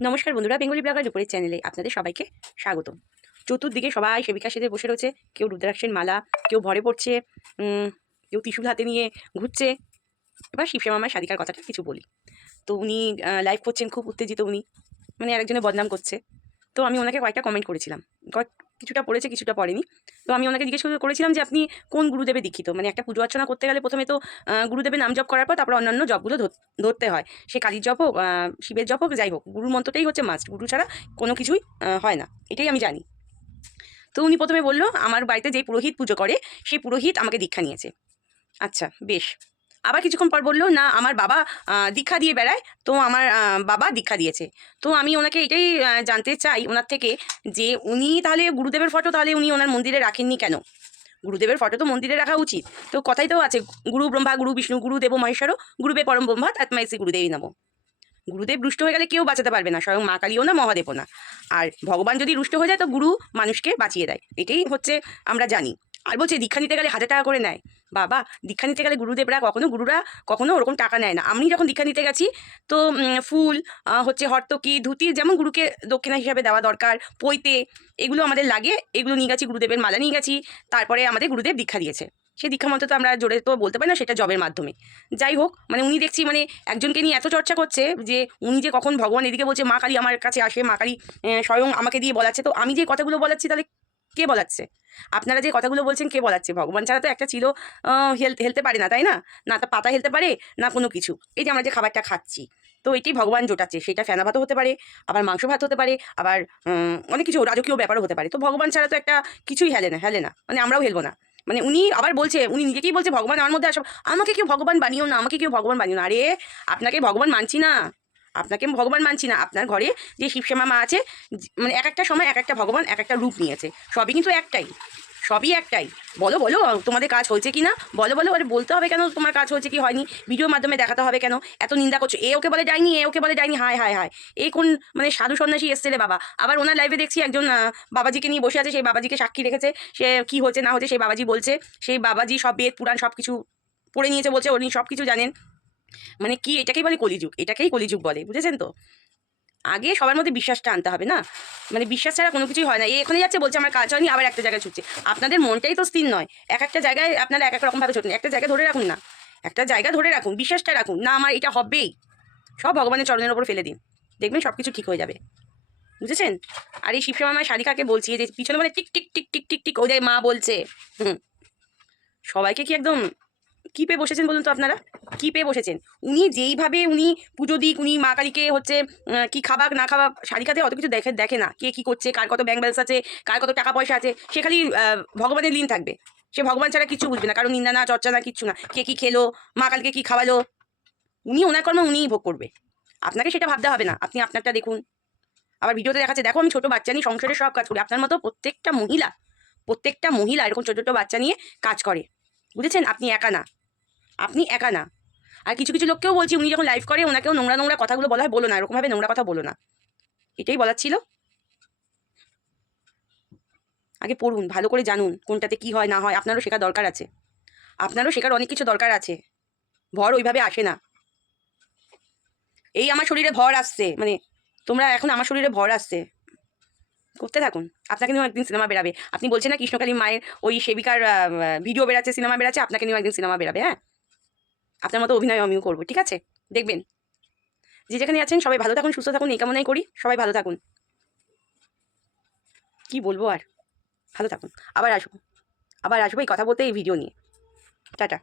নমস্কার বন্ধুরা, Bengali blogger দুপুরের চ্যানেলে আপনাদের সবাইকে স্বাগত চতুর্দিকে সবাই সেবিকা সেজে বসে রয়েছে, কেউ রুদ্রাক্ষের মালা, কেউ ভরে পড়ছে কেউ ত্রিশুল হাতে নিয়ে ঘুরছে। এবার শিবশ্যাম মামার সাদিকার কথাটা কিছু বলি। তো উনি লাইভ করছেন, খুব উত্তেজিত উনি। মানে আরেকজনে বদনাম করছে। তো আমি ওনাকে কয়েকটা কমেন্ট করেছিলাম। কিছুটা পড়েছে, কিছুটা পড়েনি। তো আমি ওনাকে জিজ্ঞেস করে- করেছিলাম যে, আপনি কোন গুরুদেবে দীক্ষিত? মানে একটা পুজো অর্চনা করতে গেলে প্রথমে তো গুরুদেবের নাম জপ করার পর তারপর অন্যান্য জপগুলো ধরতে হয়। সে কালীর জপ হোক শিবের জপ হোক, যাই হোক, গুরুর মন্ত্রটাই হচ্ছে মাস্ট গুরু ছাড়া কোনো কিছুই হয় না। এটাই আমি জানি। তো উনি প্রথমে বলল, আমার বাড়িতে যেই পুরোহিত পুজো করে, সেই পুরোহিত আমাকে দীক্ষা নিয়েছে। আচ্ছা বেশ। আবার কিছুক্ষণ পর বলল, না, আমার বাবা দীক্ষা দিয়ে বেড়ায়। তো আমার বাবা দীক্ষা দিয়েছে। তো আমি ওনাকে এটাই জানতে চাই ওনার থেকে যে উনি তাহলে গুরুদেবের ফটো তাহলে উনি ওনার মন্দিরে রাখেননি কেন? গুরুদেবের ফটো তো মন্দিরে রাখা উচিত। তো কথাই তো আছে, গুরু ব্রহ্মা, গুরু বিষ্ণু, গুরু দেব মহেশ্বর গুরুবে পরম ব্রহ্মা তাত্মাইসি গুরুদেবী নম। গুরুদেব রুষ্ট হয়ে গেলে কেউ বাঁচাতে পারবে না, স্বয়ং মা কালীও না, মহাদেবও না। আর ভগবান যদি রুষ্ট হয়ে যায়, তো গুরু মানুষকে বাঁচিয়ে দেয়। এটাই হচ্ছে আমরা জানি। আর বলছে, দীক্ষা নিতে গেলে হাজার টাকা করে নেয়। বাবা, দীক্ষা নিতে গেলে গুরুদেবরা কখনো গুরুরা কখনো ওরকম টাকা নেয় না। আমি যখন দীক্ষা নিতে গেছি, তো ফুল হচ্ছে হর্তকি, ধুতি যেমন গুরুকে দক্ষিণা হিসাবে দেওয়া দরকার, পৈতে এগুলো আমাদের লাগে। এগুলো নিয়ে গেছি, গুরুদেবের মালা নিয়ে গেছি। তারপরে আমাদের গুরুদেব দীক্ষা দিয়েছে। সেই দীক্ষা মন্ত্র তো আমরা জোরে তো বলতে পারি না, সেটা জবের মাধ্যমে। যাই হোক মানে উনি দেখছি মানে একজনকে নিয়ে এত চর্চা করছে যে, উনি যে কখন ভগবান এদিকে বলছে, মা কালী আমার কাছে আসে, মা কালী স্বয়ং আমাকে দিয়ে বলাচ্ছে। তো আমি যে কথাগুলো বলাচ্ছি, তাহলে কে বলাচ্ছে? আপনারা যে কথাগুলো বলছেন, কে বলাচ্ছে? ভগবান ছাড়া তো একটা ছিল হেলতে হেলতে পারে না, তাই না? না তা পাতা হেলতে পারে, না কোনো কিছু। এই যে আমরা যে খাবারটা খাচ্ছি, তো এটাই ভগবান জোটাচ্ছে। সেটা ফেনা ভাতও হতে পারে, আবার মাংস ভাত হতে পারে, আবার অনেক কিছু রাজকীয় ব্যাপারও হতে পারে। তো ভগবান ছাড়া তো একটা কিছুই হেলে না হেলে না। মানে আমরাও হেলবো না। মানে উনি আবার বলছে, উনি নিজেকেই বলছে, ভগবান আমার মধ্যে আসো। আমাকে কেউ ভগবান বানিও না, আমাকে কেউ ভগবান বানিও না। আরে, আপনাকে ভগবান মানছি না। আপনাকে ভগবান মানছি না। আপনার ঘরে যে শিবশ্যামা মা আছে মানে এক একটা সময় এক একটা ভগবান এক একটা রূপ নিয়েছে। সবই কিন্তু একটাই। সবই একটাই। বলো বলো, তোমাদের কাজ হয়েছে কি না বলো বলো, আরে বলতে হবে কেন তোমার কাজ হয়েছে কি হয়নি? ভিডিওর মাধ্যমে দেখাতে হবে কেন? এত নিন্দা করছ। এ ওকে বলে যায়নি, এ ওকে বলে যায়নি, হায় হায় হায়। এই কোন মানে সাধু সন্ন্যাসী এসছে রে বাবা। আবার ওনার লাইভে দেখছি একজন বাবাজিকে নিয়ে বসে আছে। সেই বাবাজিকে সাক্ষী রেখেছে। সে কি হচ্ছে না হচ্ছে সেই বাবাজি বলছে। সেই বাবাজি সব বেদ, পুরাণ সব কিছু পড়ে নিয়েছে বলছে। উনি সব কিছু জানেন। মানে কি, এটাকেই বলে কলিযুগ, এটাকেই কলিযুগ বলে, বুঝেছেন তো? আগে সবার মধ্যে বিশ্বাসটা আনতে হবে না? মানে বিশ্বাস ছাড়া কোনো কিছুই হয় না। এই এখানে যাচ্ছে, বলছে আমার কাজ হয়নি আবার একটা জায়গায় ছুটছে। আপনাদের মনটাই তো স্থির নয়। এক একটা জায়গায় আপনারা এক এক রকমভাবে ছুটেন। একটা জায়গা ধরে রাখুন না। একটা জায়গা ধরে রাখুন, বিশ্বাসটা রাখুন। না, আমার এটা হবেই। সব ভগবানের চরণের ওপর ফেলে দিন। দেখবেন সব কিছু ঠিক হয়ে যাবে। বুঝেছেন? আর এই শিবশ্যামার শালিকাকে বলছি যে পিছনে বলে টিক tick tick tick tick tick ওদের মা বলছে। হুম। সবাইকে কি একদম কি পেয়ে বসেছেন বলুন তো আপনারা? কী পেয়ে বসেছেন? উনি যেইভাবে উনি পুজো দিক, উনি মা কালীকে হচ্ছে কি খাবার না খাবার শালিকাতে অত কিছু দেখে দেখে না কে কি করছে, কার কত ব্যাংক ব্যালেন্স আছে, কার কত টাকা পয়সা আছে, সে খালি ভগবানের লীন থাকবে। সে ভগবান ছাড়া কিছু বুঝবে না, কারণ নিন্দা না, চর্চা না, কিচ্ছু না। কে কি খেলো, মা কালকে কী খাওয়ালো, উনি ওনার কর্ম উনিই ভোগ করবে। আপনাকে সেটা ভাবতে হবে না, আপনি আপনারটা দেখুন। আবার ভিডিওতে দেখাচ্ছে, দেখো আমি ছোটো বাচ্চা নিয়ে সংসারে সব কাজ করি, আপনার মতো প্রত্যেকটা মহিলা প্রত্যেকটা মহিলা এরকম ছোটো ছোটো বাচ্চা নিয়ে কাজ করে। বুঝেছেন? আপনি একা না। আপনি একা না। আর কিছু কিছু লোককেও বলছি, উনি যখন লাইভ করে, ওনাকেও নোংরা নোংরা কথাগুলো বলা হয়, বলো না, এরকমভাবে নোংরা কথা বলো না। এটাই বলার ছিল। আগে পড়ুন, ভালো করে জানুন, কোনটাতে কি হয়, না হয়, আপনারও শেখার দরকার আছে। আপনারও শেখার অনেক কিছু দরকার আছে। ভর ওইভাবে আসে না। এই আমার শরীরে ভর আসছে মানে তোমরা এখন আমার শরীরে ভর আসছে। করতে থাকুন, আপনাকে নিয়েও একদিন সিনেমা বেরাবে। আপনি বলছেন না কৃষ্ণকালী মায়ের ওই সেবিকার ভিডিও বেরাচ্ছে সিনেমা বেরাচ্ছে আপনাকে নিয়েও একদিন সিনেমা বেরাবে হ্যাঁ? আপনার মতো অভিনয় আমিও করব, ঠিক আছে? দেখবেন। যে যেখানে আছেন, সবাই ভালো থাকুন, সুস্থ থাকুন, এই কামনাই করি। সবাই ভালো থাকুন। কি বলব আর? ভালো থাকুন। আবার আসব। আবার আসব এই কথা বলতে এই ভিডিও নিয়ে। টাটা।